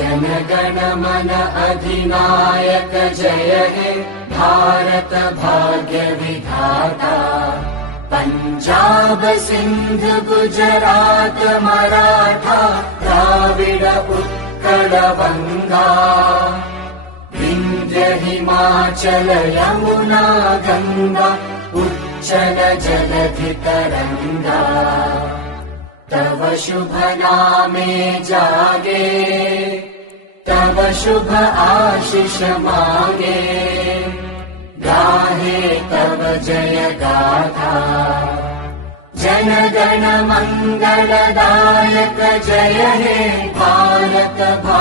जनगण मन अधिनायक जय हे भारत भाग्य विधाता। पंजाब सिंध गुजरात मराठा द्राविड उत्कल बंगा। विंध्य हिमाचल यमुना गंगा उच्चल जलधि तरंगा। तव शुभ नामे जागे तव शुभ आशीष मागे। गाहे तव जय गाथा जनगण मंगलदायक जय हे भारत